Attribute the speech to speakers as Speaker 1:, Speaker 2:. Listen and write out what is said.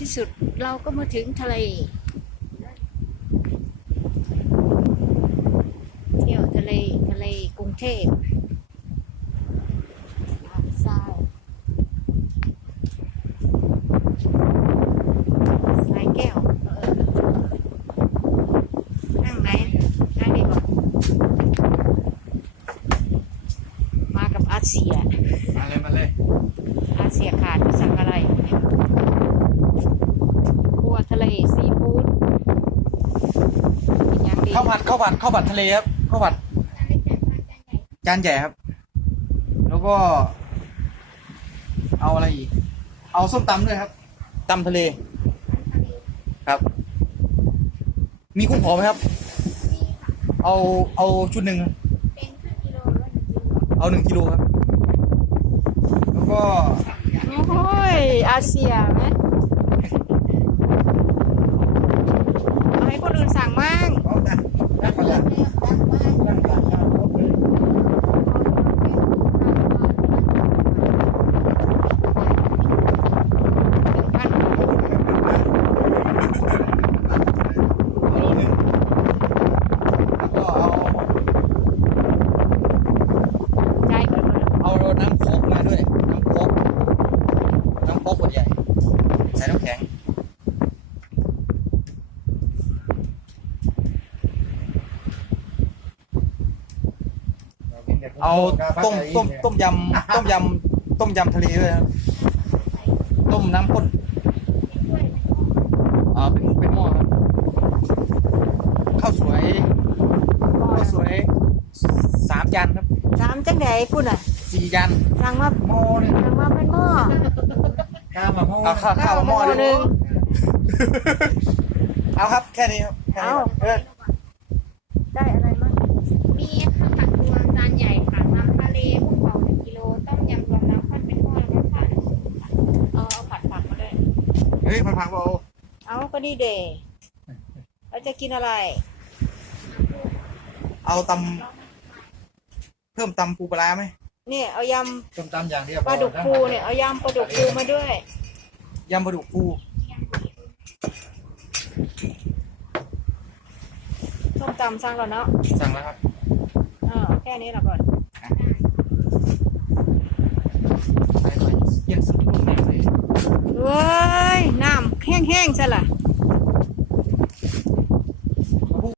Speaker 1: ที่สุดเราก็มาถึงทะเล เที่ยวทะเลทะเลกรุงเทพหาดทรายสายแก้วเออนั่งไหนนั่งนี่ก่อน มากับอาเซีย
Speaker 2: มาเลยมาเลย
Speaker 1: อาเซียขาดจะสั่งอะไรครัวทะเล ซีฟู้ดเป็นอย่างดี
Speaker 2: ข้าวผัดข้าวผัดข้าวผัดทะเลครับข้าวผัดจานใหญ่ครับ แล้วก็ เอาอะไรอีก เอาส้มตำด้วยครับตำทะเลครับ มีกุ้งเผาไหมครับ เอาเอาชุดหนึ่งครับเอาหนึ่งกิโลครับ แล้วก็
Speaker 1: โอ้ยอาเซียไหมเอาให้คนอื่นสั่งมั่ง
Speaker 2: เอาได้ได้ก่อนละได้ก่อนละโอเคเอาโลนึงแล้วก็เอา
Speaker 1: ใจก่ อนเลย
Speaker 2: เอาน้ำโค้กมาด้วย น้ำโค้กน้ำโค้กขวดใหญ่ ใส่น้ำแข็ง เอาต้มต้มต้มยำต้มยำต้มยำทะเลด้วยครับต้มน้ำข้นอ่าเป็นเป็นหม้อครับข้าวสวยข้าวสวยสามจานครับ
Speaker 1: สามจังไหนพูดอะ
Speaker 2: สี่จาน
Speaker 1: สั่งมา
Speaker 2: หม้อเลย
Speaker 1: สั่งมาเป็นหม้อ
Speaker 2: ข้าวมาหม้อเอาข้าวข้าวมาหม้อ
Speaker 1: หม้อห
Speaker 2: เล
Speaker 1: นึ่
Speaker 2: ย
Speaker 1: ง
Speaker 2: เอาครับแค่นี้ครับแค่นี้ครับ
Speaker 1: เอา
Speaker 2: เออ
Speaker 1: ได้อะไรมั่ง
Speaker 3: มีข้าวผัดรวมจานใหญ่ค่ะน้ำทะเลกุ้งเผาหนึ่งกิโล ต้มยำรวมน้ำข้นเป็นหม้อแล้วก็ข้าวหนึ่งชุดค่ะ
Speaker 1: เอาเอาผัดผักมาด้วย
Speaker 2: เฮ้ยพังๆเปล่า
Speaker 1: เอาก็นี่เดย์เราจะกินอะไร
Speaker 2: เอาตำเพิ่มตำปูปลาร้าไหม
Speaker 1: เนี่ยเอาย
Speaker 2: ต้มตำอย่างเดียว
Speaker 1: ปลาดุกฟูเนี่ยเอายำปลาดุกฟูมาด้วย
Speaker 2: ยำปลาดุกฟู
Speaker 1: ส้มตำสั่งแล้วเนาะ
Speaker 2: สั่งแล้วครับ
Speaker 1: เออแค่นี้ละก่อนไเฮ้ยน้ำแห้งๆซะล่ะ